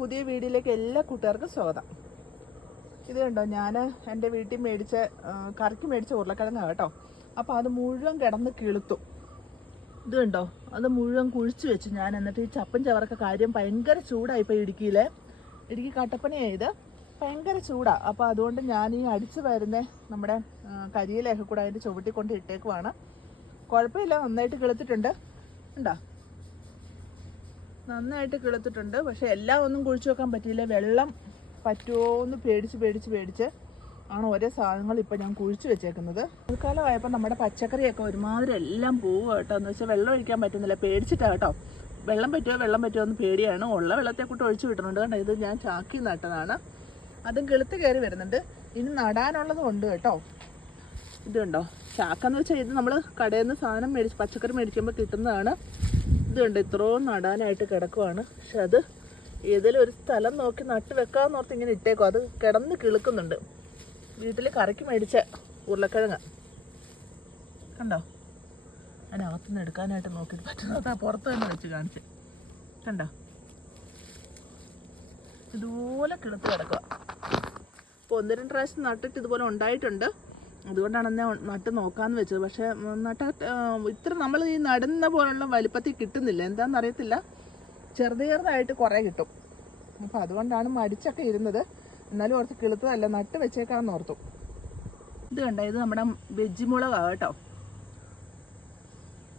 പുതിയ വീഡിയോയിലേക്ക് എല്ലാ കൂട്ടുകാർക്കും സ്വാഗതം. ഇത് കണ്ടോ, ഞാൻ എൻ്റെ വീട്ടിൽ കറിക്ക് മേടിച്ച ഉരുളക്കിഴങ്ങാണ് കേട്ടോ. അപ്പോൾ അത് മുഴുവൻ കിടന്ന് കിളുത്തു. ഇത് കണ്ടോ, അത് മുഴുവൻ കുഴിച്ച് വെച്ച് ഞാൻ. എന്നിട്ട് ഈ ചപ്പും ചവറൊക്കെ കാര്യം ഭയങ്കര ചൂടായി. ഇപ്പോൾ ഇടുക്കി കട്ടപ്പനയാണ് ഇത്, ഭയങ്കര ചൂടാണ്. അപ്പോൾ അതുകൊണ്ട് ഞാൻ ഈ അടിച്ച് വരുന്ന നമ്മുടെ കരിയിലൊക്കെ കൂടെ അതിൻ്റെ ചുവട്ടി കൊണ്ട് ഇട്ടേക്കുവാണ്. കുഴപ്പമില്ല, നന്നായിട്ട് കിളുത്തിട്ടുണ്ട്. ഉണ്ടോ, നന്നായിട്ട് കിളുത്തിട്ടുണ്ട്. പക്ഷെ എല്ലാം ഒന്നും കുഴിച്ചു വെക്കാൻ പറ്റിയില്ല. വെള്ളം പറ്റുമോ എന്ന് പേടിച്ച് ആണ് ഓരോ സാധനങ്ങൾ ഇപ്പോൾ ഞാൻ കുഴിച്ച് വെച്ചേക്കുന്നത്. മഴക്കാലമായപ്പോൾ നമ്മുടെ പച്ചക്കറിയൊക്കെ ഒരുമാതിരി എല്ലാം പോവുക കേട്ടോ. എന്ന് വെച്ചാൽ വെള്ളം ഒഴിക്കാൻ പറ്റുന്നില്ല, പേടിച്ചിട്ടാണ് കേട്ടോ. വെള്ളം പറ്റുമോ എന്ന് പേടിയാണ്. ഉള്ള വെള്ളത്തെ കൂട്ട് ഒഴിച്ചു വിട്ടുന്നുണ്ട് കേട്ടോ. ഇത് ഞാൻ ചാക്കി നട്ടതാണ്, അതും കിളുത്ത് കയറി വരുന്നുണ്ട്. ഇനി നടാനുള്ളതും ഉണ്ട് കേട്ടോ. ഇതുണ്ടോ, ചാക്കെന്ന് വെച്ചാൽ ഇത് നമ്മൾ കടയിൽ നിന്ന് പച്ചക്കറി മേടിക്കുമ്പോൾ കിട്ടുന്നതാണ്. ഇതുണ്ട്, ഇത്രയും നടാനായിട്ട് കിടക്കുവാണ്. പക്ഷെ അത് ഏതെങ്കിലും ഒരു സ്ഥലം നോക്കി നട്ട് വെക്കാമെന്ന് ഓർത്ത് ഇങ്ങനെ ഇട്ടേക്കും. അത് കിടന്ന് കിളുക്കുന്നുണ്ട്. വീട്ടിൽ കറിക്ക് മേടിച്ച ഉരുളക്കിഴങ്ങ് കണ്ടോ, അതിനകത്തുനിന്ന് എടുക്കാനായിട്ട് നോക്കിയിട്ട് പറ്റുന്നത് പുറത്ത് തന്നെ വെച്ച് കാണിച്ച് കണ്ടോ. ഇതുപോലെ കിളുത്ത് കിടക്കുക. അപ്പോൾ 1-2 പ്രാവശ്യം നട്ടിട്ട് ഇതുപോലെ ഉണ്ടായിട്ടുണ്ട്. അതുകൊണ്ടാണ് എന്നെ നട്ട് നോക്കാമെന്ന് വെച്ചത്. പക്ഷേ ഇത്ര നമ്മൾ ഈ നടുന്ന പോലുള്ള വലുപ്പത്തിൽ കിട്ടുന്നില്ല, എന്താണെന്ന് അറിയത്തില്ല. ചെറുതായിട്ട് കുറേ കിട്ടും. അപ്പോൾ അതുകൊണ്ടാണ് മടിച്ചൊക്കെ ഇരുന്നത്. എന്നാലും ഓർത്ത് കിളുത്തതല്ല, നട്ട് വെച്ചേക്കാമെന്ന് ഓർത്തു. ഇത് കണ്ടോ, ഇത് നമ്മുടെ വെജ് മുളകാണ് കേട്ടോ.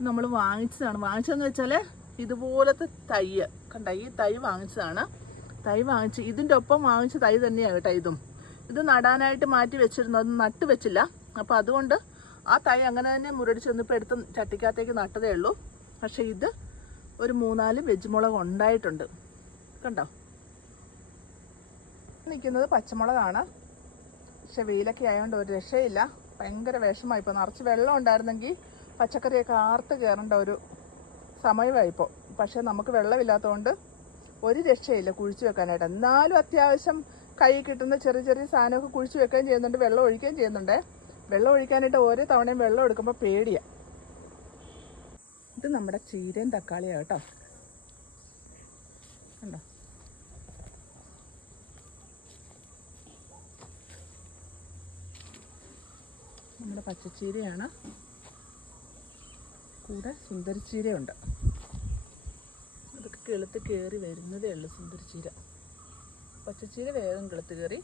നമ്മൾ വാങ്ങിച്ചതെന്ന് വെച്ചാൽ ഇതുപോലത്തെ തൈ കണ്ട, ഈ തൈ വാങ്ങിച്ചതാണ്. ഇതിൻ്റെ ഒപ്പം വാങ്ങിച്ച തൈ തന്നെയാണ് കേട്ടോ. ഇത് നടാനായിട്ട് മാറ്റി വെച്ചിരുന്നു, അത് നട്ട് വെച്ചില്ല. അപ്പോൾ അതുകൊണ്ട് ആ തൈ അങ്ങനെ തന്നെ മുരടിച്ചൊന്നിപ്പോൾ എടുത്ത് ചട്ടിക്കകത്തേക്ക് നട്ടതേ ഉള്ളൂ. പക്ഷേ ഇത് ഒരു 3-4 വെജ് മുളക് ഉണ്ടായിട്ടുണ്ട് കണ്ടോ. നിൽക്കുന്നത് പച്ചമുളകാണ്. പക്ഷെ വെയിലൊക്കെ ആയതുകൊണ്ട് ഒരു രക്ഷയില്ല, ഭയങ്കര വിഷമമായി. ഇപ്പോൾ നിറച്ച് വെള്ളം ഉണ്ടായിരുന്നെങ്കിൽ പച്ചക്കറിയൊക്കെ ആർത്ത് കയറേണ്ട ഒരു സമയമായിപ്പോൾ. പക്ഷേ നമുക്ക് വെള്ളമില്ലാത്തതുകൊണ്ട് ഒരു രക്ഷയില്ല കുഴിച്ച് വെക്കാനായിട്ട്. എന്നാലും അത്യാവശ്യം കൈ കിട്ടുന്ന ചെറിയ സാധനമൊക്കെ കുഴിച്ച് വെക്കുകയും ചെയ്യുന്നുണ്ട്, വെള്ളം ഒഴിക്കുകയും ചെയ്യുന്നുണ്ട്. വെള്ളം ഒഴിക്കാനായിട്ട് ഓരോ തവണയും വെള്ളം എടുക്കുമ്പോൾ പേടിയാണ്. ഇത് നമ്മുടെ ചീരയും തക്കാളിയാണ് കേട്ടോ. കണ്ടോ, നമ്മുടെ പച്ചച്ചീരയാണ്. കൂടെ സുന്ദരിച്ചീരയുണ്ട്. അതൊക്കെ കിളുത്ത് കയറി വരുന്നതേ ഉള്ളൂ. സുന്ദരിച്ചീര, പച്ചച്ചീര വേഗം കിളുത്ത് കയറി,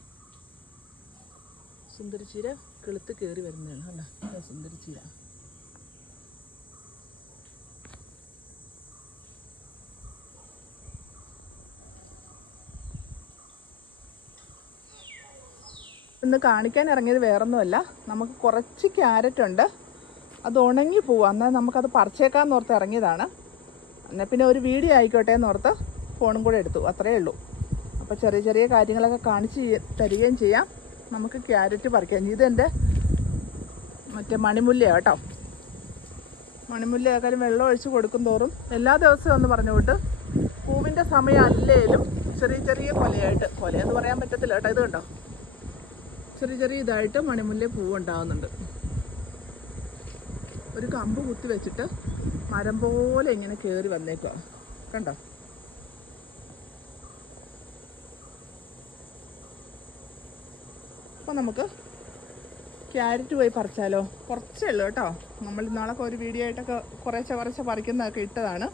സുന്ദരിച്ചീര കിളുത്ത് കയറി വരുന്നതാണ്. കണ്ടോ, സുന്ദരിച്ചീര. ഇന്ന് കാണിക്കാൻ ഇറങ്ങിയത് വേറൊന്നുമല്ല, നമുക്ക് കുറച്ച് ക്യാരറ്റ് ഉണ്ട്, അത് ഉണങ്ങി പോവാം. എന്നാൽ നമുക്കത് പറിച്ചേക്കാമെന്ന് ഓർത്ത് ഇറങ്ങിയതാണ്. എന്നാൽ പിന്നെ ഒരു വീഡിയോ ആയിക്കോട്ടെ എന്നോർത്ത് ഫോണും കൂടെ എടുത്തു, അത്രയേ ഉള്ളൂ. അപ്പോൾ ചെറിയ കാര്യങ്ങളൊക്കെ കാണിച്ച് തരികയും ചെയ്യാം. നമുക്ക് ക്യാരറ്റ് പറിക്കാം. ഇതെൻ്റെ മറ്റേ മണിമുല്ലയാണ് കേട്ടോ. മണിമുല്ലയാക്കാലും വെള്ളം ഒഴിച്ച് കൊടുക്കും തോറും എല്ലാ ദിവസവും ഒന്ന് പറഞ്ഞുകൊണ്ട് പൂവിൻ്റെ സമയം അല്ലേലും ചെറിയ കൊലയെന്ന് പറയാൻ പറ്റത്തില്ല കേട്ടോ. ഇത് കണ്ടോ, ചെറിയ ഇതായിട്ട് മണിമുല്ല പൂവ് ഉണ്ടാകുന്നുണ്ട്. ഒരു കമ്പ് കുത്തി വെച്ചിട്ട് മരം പോലെ ഇങ്ങനെ കയറി വന്നേക്കുക കണ്ടോ. അപ്പോൾ നമുക്ക് ക്യാരറ്റ് പോയി പറിച്ചാലോ. കുറച്ചേ ഉള്ളൂ കേട്ടോ. നമ്മൾ ഇന്നാളൊക്കെ ഒരു വീഡിയോ ആയിട്ടൊക്കെ കുറേശ്ശെ പറിക്കുന്നതൊക്കെ ഇട്ടതാണ്.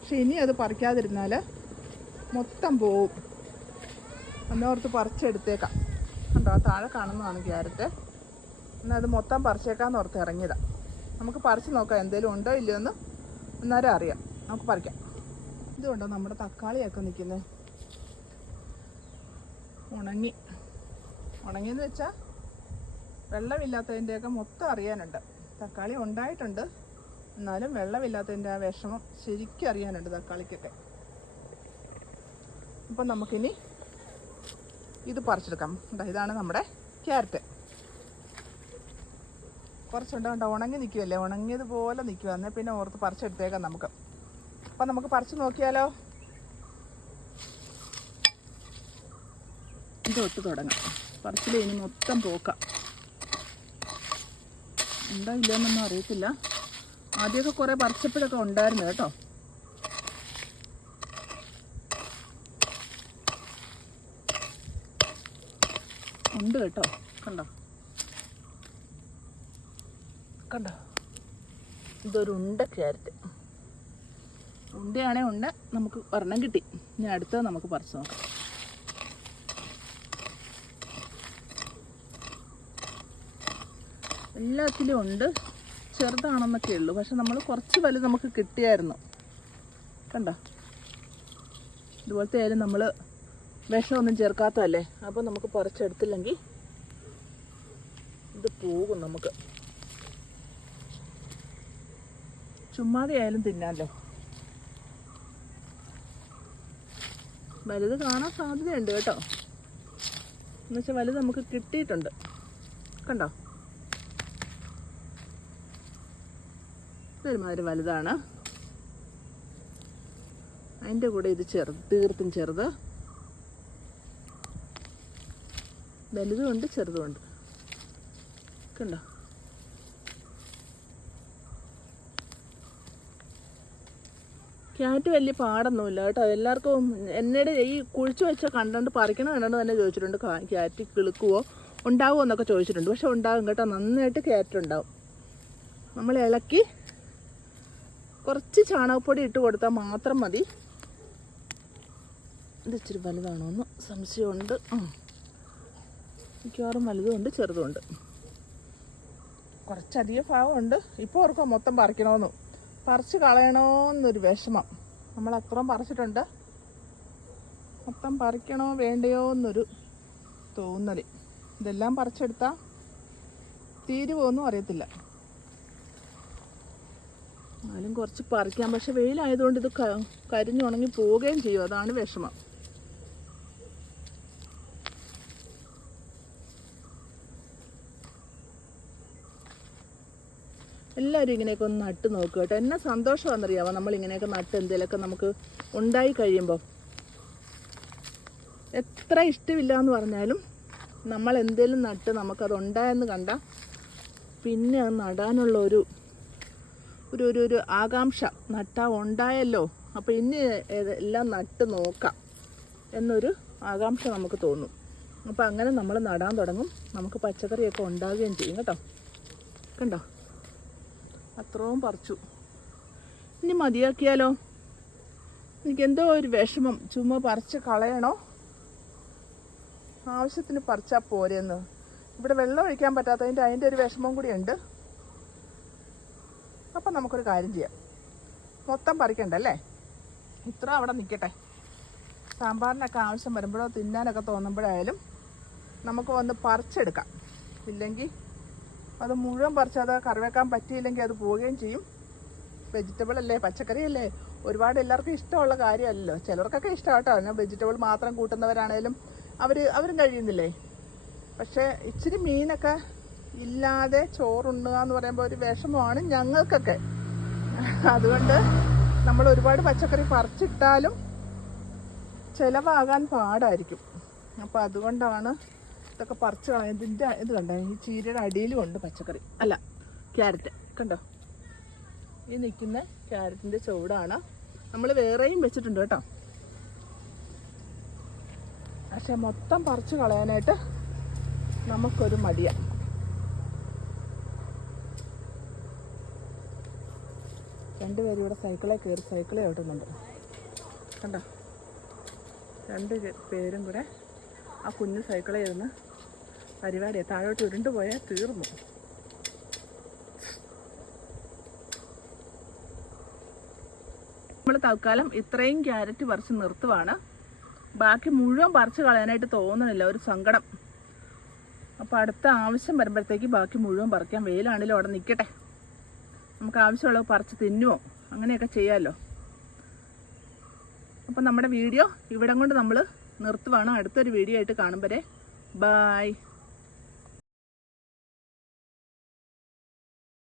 പക്ഷെ ഇനി അത് പറിക്കാതിരുന്നാൽ മൊത്തം പോവും. എന്നോർത്ത് പറിച്ചെടുത്തേക്കാം. കണ്ടോ, ആ താഴെ കാണുന്നതാണ് ക്യാരറ്റ്. എന്നാൽ അത് മൊത്തം പറിച്ചേക്കാമെന്ന് ഓർത്ത് ഇറങ്ങിയതാണ്. നമുക്ക് പറിച്ച് നോക്കാം എന്തെങ്കിലും ഉണ്ടോ ഇല്ലയോ എന്ന്, അന്നേരം അറിയാം. നമുക്ക് പറിക്കാം. ഇതുകൊണ്ടോ നമ്മുടെ തക്കാളിയൊക്കെ നിൽക്കുന്നത് ഉണങ്ങിയെന്ന് വെച്ചാൽ വെള്ളമില്ലാത്തതിൻ്റെയൊക്കെ മൊത്തം അറിയാനുണ്ട്. തക്കാളി ഉണ്ടായിട്ടുണ്ട്, എന്നാലും വെള്ളമില്ലാത്തതിൻ്റെ ആ വിഷമം ശരിക്കും അറിയാനുണ്ട് തക്കാളിക്കൊക്കെ. അപ്പം നമുക്കിനി ഇത് പറിച്ചെടുക്കാം. ഇതാണ് നമ്മുടെ ക്യാരറ്റ്. കുറച്ചുണ്ട് ഉണങ്ങി നിൽക്കുമല്ലേ, ഉണങ്ങിയതുപോലെ നിൽക്കുക. എന്നാൽ പിന്നെ ഓർത്ത് പറിച്ചെടുത്തേക്കാം നമുക്ക്. അപ്പം നമുക്ക് പറിച്ച് നോക്കിയാലോ. ഇതൊട്ട് തുടങ്ങാം. പറിച്ചിൽ ഇനി മൊത്തം പോക്കാം. ഉണ്ടോ ഇല്ലയെന്നൊന്നും അറിയത്തില്ല. ആദ്യമൊക്കെ കുറേ പറിച്ചപ്പോഴൊക്കെ ഉണ്ടായിരുന്നു കേട്ടോ. ഉണ്ട് കേട്ടോ. കണ്ടോ കണ്ടോ, ഇതൊരു ഉണ്ട ക്യാരറ്റ്. ഉണ്ടയാണേ ഉണ്ട്. നമുക്ക് ഒരെണ്ണം കിട്ടി. ഇനി അടുത്തത് നമുക്ക് പറിച്ച് നോക്കാം. എല്ലാത്തിലും ഉണ്ട്. ചെറുതാണെന്നൊക്കെ ഉള്ളൂ. പക്ഷെ നമ്മൾ കുറച്ച് വലുത് നമുക്ക് കിട്ടിയായിരുന്നു. കണ്ടോ, ഇതുപോലത്തെ ആയാലും നമ്മൾ വിഷമൊന്നും ചേർക്കാത്തതല്ലേ. അപ്പോൾ നമുക്ക് പറിച്ചെടുത്തില്ലെങ്കിൽ ഇത് പോകും. നമുക്ക് ചുമ്മാതെ ആയാലും തിന്നാമല്ലോ. വലുത് കാണാൻ സാധ്യതയുണ്ട് കേട്ടോ. എന്നുവെച്ചാൽ വലുത് നമുക്ക് കിട്ടിയിട്ടുണ്ട്. കണ്ടോ, ഇതൊരുമാതിരി വലുതാണ്. അതിൻ്റെ കൂടെ ഇത് തീർത്തും ചെറുത്. വലുതുമുണ്ട് ചെറുതുമുണ്ട്. കണ്ടോ, ക്യാരറ്റ് വലിയ പാടൊന്നുമില്ല കേട്ടോ. എല്ലാവർക്കും എന്നോട് ഈ കുഴിച്ച് വെച്ച കണ്ടുകൊണ്ട് പറിക്കണ തന്നെ ചോദിച്ചിട്ടുണ്ട്, ക്യാരറ്റ് കിളുക്കുവോ ഉണ്ടാവുമോ എന്നൊക്കെ ചോദിച്ചിട്ടുണ്ട്. പക്ഷെ ഉണ്ടാകും കേട്ടോ, നന്നായിട്ട് ക്യാരറ്റ് ഉണ്ടാവും. നമ്മൾ ഇളക്കി കുറച്ച് ചാണകപ്പൊടി ഇട്ട് കൊടുത്താൽ മാത്രം മതി. ഇത് ഇച്ചിരി വലുതാണോ എന്ന് സംശയമുണ്ട്. മിക്കവാറും വലുതുമുണ്ട് ചെറുതുമുണ്ട്. കുറച്ചധികം ഭാഗമുണ്ട്. ഇപ്പോൾ ഓർക്കാം മൊത്തം പറിക്കണമെന്ന്. പറിച്ച് കളയണമെന്നൊരു വിഷമം. നമ്മൾ അത്രയും പറിച്ചിട്ടുണ്ട്. മൊത്തം പറിക്കണോ വേണ്ടയോ എന്നൊരു തോന്നൽ. ഇതെല്ലാം പറിച്ചെടുത്താൽ തീരുവോന്നും അറിയത്തില്ല. എന്നാലും കുറച്ച് പറിക്കാം. പക്ഷെ വെയിലായതുകൊണ്ട് ഇത് കരിഞ്ഞുണങ്ങി പോവുകയും ചെയ്യും. അതാണ് വിഷമം. എല്ലാവരും ഇങ്ങനെയൊക്കെ ഒന്ന് നട്ട് നോക്കുക കേട്ടോ. എന്നെ സന്തോഷമാണെന്നറിയാമോ നമ്മളിങ്ങനെയൊക്കെ നട്ട് എന്തെങ്കിലുമൊക്കെ നമുക്ക് ഉണ്ടായി കഴിയുമ്പോൾ. എത്ര ഇഷ്ടമില്ല എന്ന് പറഞ്ഞാലും നമ്മൾ എന്തെങ്കിലും നട്ട് നമുക്കത് ഉണ്ടായെന്ന് കണ്ടാൽ പിന്നെ അത് നടാനുള്ള ഒരു ആകാംക്ഷ. നട്ടാൽ ഉണ്ടായല്ലോ, അപ്പോൾ ഇനി എല്ലാം നട്ട് നോക്കാം എന്നൊരു ആകാംക്ഷ നമുക്ക് തോന്നും. അപ്പോൾ അങ്ങനെ നമ്മൾ നടാൻ തുടങ്ങും. നമുക്ക് പച്ചക്കറിയൊക്കെ ഉണ്ടാവുകയും ചെയ്യും കേട്ടോ. കണ്ടോ, അത്രയും പറിച്ചു. ഇനി മതിയാക്കിയാലോ? എനിക്കെന്തോ ഒരു വിഷമം. ചുമ്മാ പറിച്ച് കളയണോ, ആവശ്യത്തിന് പറിച്ചാൽ പോരെന്ന്. ഇവിടെ വെള്ളം ഒഴിക്കാൻ പറ്റാത്തതിൻ്റെ അതിൻ്റെ ഒരു വിഷമം കൂടിയുണ്ട്. അപ്പം നമുക്കൊരു കാര്യം ചെയ്യാം. മൊത്തം പറിക്കണ്ടല്ലേ, ഇത്ര അവിടെ നിൽക്കട്ടെ. സാമ്പാറിനൊക്കെ ആവശ്യം വരുമ്പോഴോ തിന്നാനൊക്കെ തോന്നുമ്പോഴായാലും നമുക്ക് വന്ന് പറിച്ചെടുക്കാം. ഇല്ലെങ്കിൽ അത് മുഴുവൻ പറിച്ചത് കറി വെക്കാൻ പറ്റിയില്ലെങ്കിൽ അത് പോവുകയും ചെയ്യും. വെജിറ്റബിൾ അല്ലേ, പച്ചക്കറി അല്ലേ, ഒരുപാട് എല്ലാവർക്കും ഇഷ്ടമുള്ള കാര്യമല്ലല്ലോ. ചിലർക്കൊക്കെ ഇഷ്ടമാണ് കേട്ടോ. ഞാൻ വെജിറ്റബിൾ മാത്രം കൂട്ടുന്നവരാണേലും അവരും കഴിയുന്നില്ലേ. പക്ഷേ ഇച്ചിരി മീനൊക്കെ ഇല്ലാതെ ചോറുണ്ണുക എന്ന് പറയുമ്പോൾ ഒരു വിഷമമാണ് ഞങ്ങൾക്കൊക്കെ. അതുകൊണ്ട് നമ്മൾ ഒരുപാട് പച്ചക്കറി പറിച്ചിട്ടാലും ചിലവാകാൻ പാടായിരിക്കും. അപ്പോൾ അതുകൊണ്ടാണ് ഇതൊക്കെ പറിച്ച് കളയുന്നതിൻ്റെ. ഇത് കണ്ടോ, ഈ ചീരയുടെ അടിയിലും ഉണ്ട് പച്ചക്കറി, അല്ല ക്യാരറ്റ്. കണ്ടോ, ഈ നിൽക്കുന്ന ക്യാരറ്റിൻ്റെ ചുവടാണ്. നമ്മൾ വേറെയും വെച്ചിട്ടുണ്ട് കേട്ടോ. പക്ഷെ മൊത്തം പറിച്ച് കളയാനായിട്ട് നമുക്കൊരു മടിയാണ്. രണ്ടുപേരും ഇവിടെ സൈക്കിളെ കയറി സൈക്കിളെ ഓട്ടുന്നുണ്ട്. കണ്ടോ, രണ്ട് പേരും കൂടെ ആ കുഞ്ഞ് സൈക്കിളെ ഇരുന്ന് പരിപാടിയാണ്. താഴോട്ട് ഉരുണ്ട് പോയാൽ തീർന്നു. നമ്മൾ തൽക്കാലം ഇത്രയും ക്യാരറ്റ് പറിച്ച് നിർത്തുവാണ്. ബാക്കി മുഴുവൻ പറിച്ച് കളയാനായിട്ട് തോന്നണില്ല, ഒരു സങ്കടം. അപ്പോൾ അടുത്ത ആവശ്യം വരുമ്പോഴത്തേക്ക് ബാക്കി മുഴുവൻ പറിക്കാൻ. വെയിലാണെങ്കിലും അവിടെ നിൽക്കട്ടെ, നമുക്ക് ആവശ്യമുള്ളത് പറിച്ച് തിന്നുമോ അങ്ങനെയൊക്കെ ചെയ്യാമല്ലോ. അപ്പം നമ്മുടെ വീഡിയോ ഇവിടം കൊണ്ട് നമ്മൾ നിർത്തുവാണ്. അടുത്തൊരു വീഡിയോ ആയിട്ട് കാണും വരെ ബായ്.